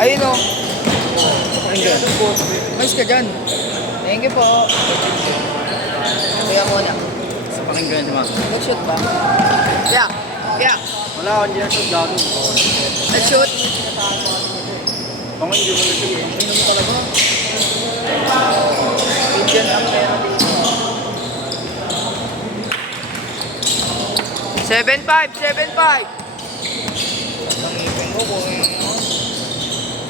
Ayun o. Mais ka dyan. Thank you po. Kuya muna. Sa pakinggan naman. Nag-shoot ba? Yeah. Yeah. Wala akong dyan sa gago. Nag-shoot. Kung hindi mo nag-shoot, hindi mo talaga. Indian ang meron dito. 7-5. 7-5. Ang ipin ko po.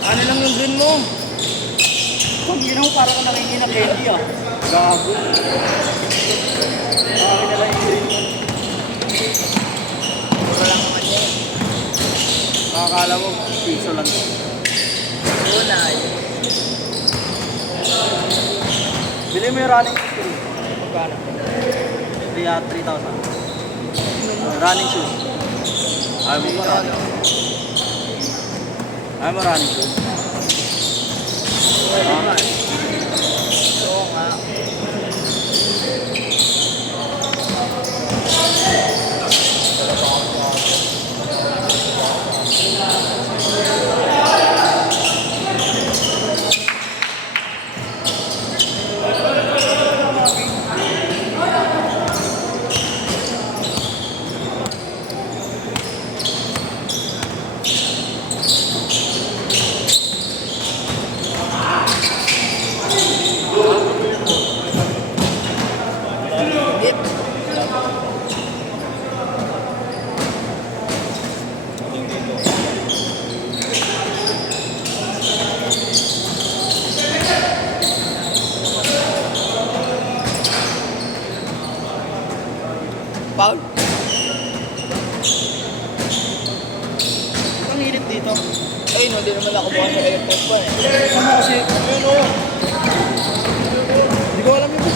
Ano lang yung green mo? Kung ginaw, parang ka nakikina candy ah. Gago. Nakakita lang yung green. Puro lang naman yan. Nakakala mo, piso lang. Tunay. Bili mo yung running shoes. Magkano? 3,000. Running shoes. Ayaw mo ba running shoes? Ayaw mo running shoes? Oo nga. Paul? Ang hilit dito. Ay, no, di naman ako bukas sa airport pa eh. Saan mo kasi? Ayun o. Hindi ko alam yung bus.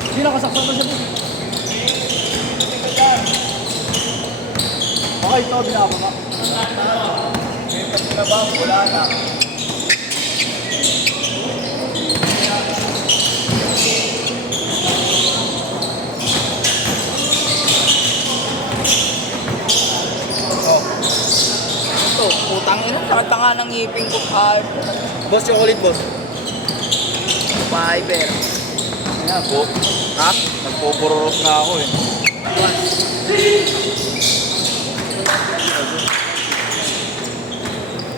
Hindi nakasaksak na siya bus. Baka ito, binababa. Na ba? Wala na. Ito, putang ina. Sakit nga ng ngipin ko. Boss, chocolate boss. Fiber. Ayan po. Ha? Nagpupururot na ako eh.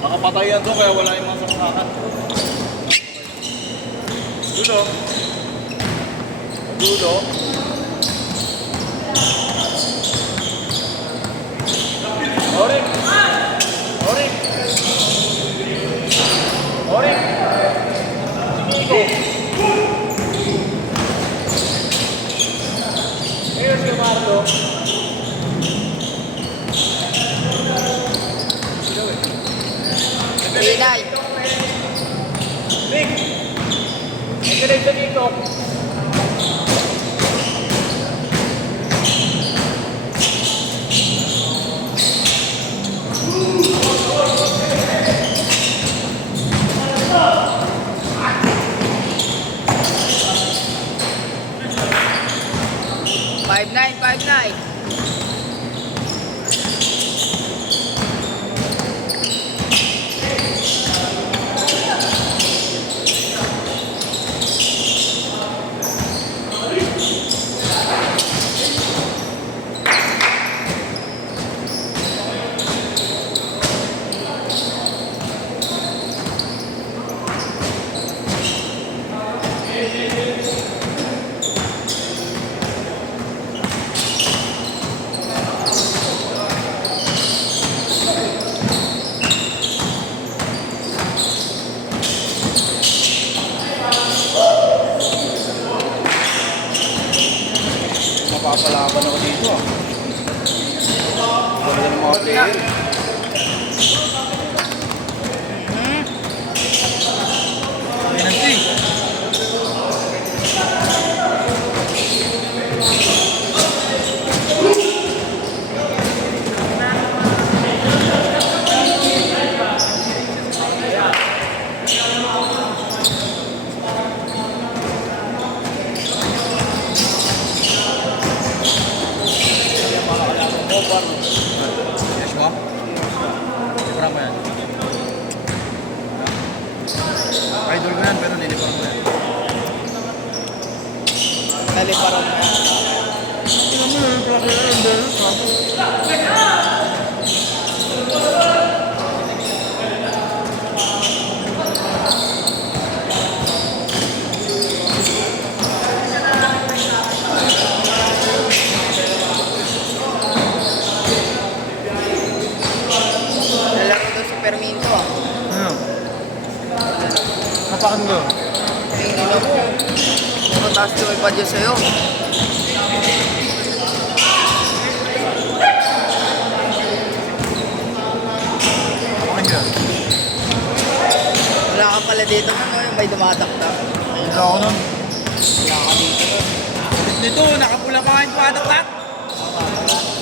Nakapatayan to kaya wala yung mga saksakan. Dulo. Dulo. Orik. Orik. Orik. Iko. Here's your Marco. Inay. Rick. Nagkalig sa dito. 5'9", 5'9". Mapapalaban ako dito ah. Ganda ng mga player. Pinansi. Yes, ma'am. Siyempre mo yan. Idol ko yan, pero nilipar mo yan. Naliparan mo. Tingnan mo yung plaka yan, dahil Nalaro daw si Perminto ah. ano? Kapakan ko. Ay, hindi na mo. Mataas yung ipadya sa'yo. Kapakan ko. Wala ka pala dito ano, yung may dumataktak. Ayun ako nun. Wala ka dito. Dito, nakapula pa kayong tumataktak.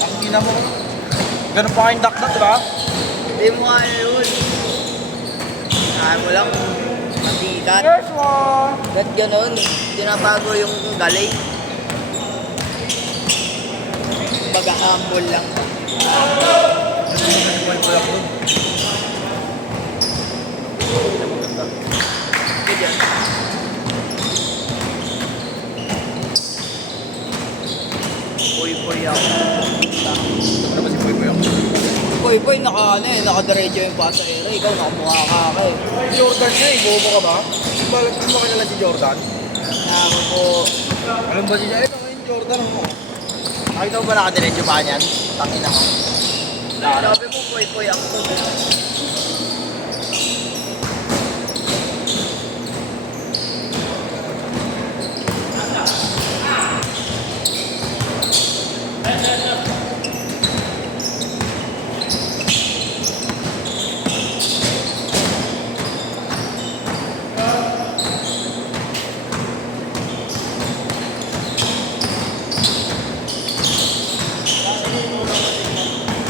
Ang hina mo. Ganun pa kayong dakdak, diba? Hindi mo kaya yun. Kaya mo lang matikat. Yes, ma'am. Ba't ganun? Tinabago yung galing. Baga humble lang. Ganyan. Poy-poy ako. Ano ba si Boy Boy ako? Poy-poy, nakadiretso yung pasa era. Ikaw, nakamukha ka eh. Jordan na eh, bobo ka ba? Bakit mo kilala si Jordan? Nako po. Alam ba siya? Ito ngayon Jordan mo. Nakita mo ba nakadiretso pa niyan? Tangina ko. Sabi mo, poy-poy ako.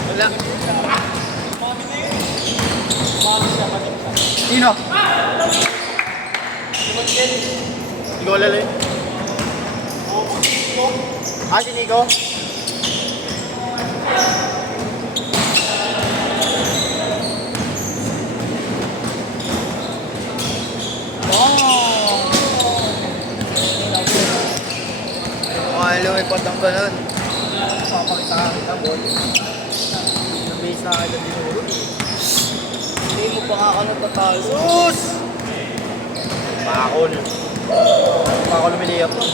Wala. Sino? Nico Lele. Ah, si Nico? Mga lumipad ang ganun. Papakita ka kita, bol. Nabase na agad din ulo. Hindi mo pa nga ka natatalo. Sus! Pakol. Pakol lumiliyak to.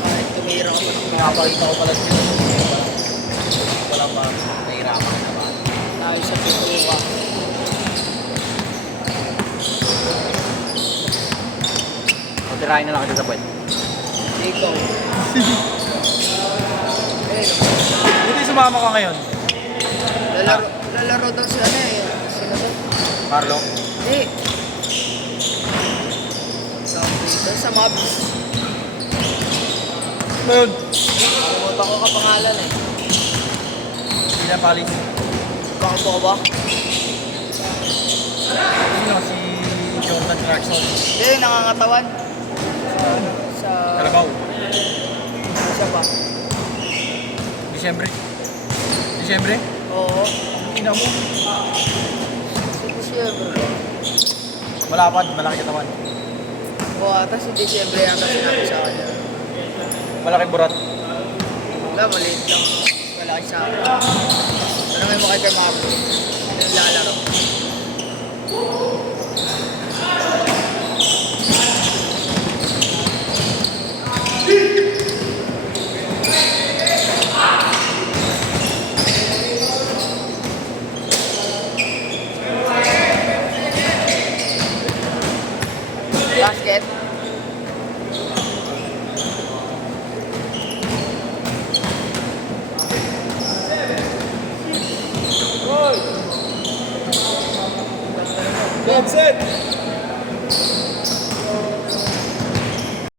Kahit tumira ka pa ng Pinapakita ko pala siya. Wala pa. Nahirapan na ba? ayos sa tutuka. Matirahin na lang kita sa puwet. Ikaw. Eh, Buti sumama ka ngayon. lalaro daw si ano eh. Sino daw? Marlo. Hindi. Sa mobs. Ngayon. Nakalimutan ko kapangalan eh. Sila Palis. Kakabo ka ba? Sino? Si Jordan Clarkson. Hindi, nangangatawan. Sa... Kalabaw. Isa pa. Disyembre. Disyembre? Oo. Ina mo. Si December. Malapad, malaki katawan. Oo, ata si December ang sinabi sa kanya. Malaki burat. Wala, maliit lang. Malaki sa akin. Tanongin mo kay Marco. Ano yung lalaro?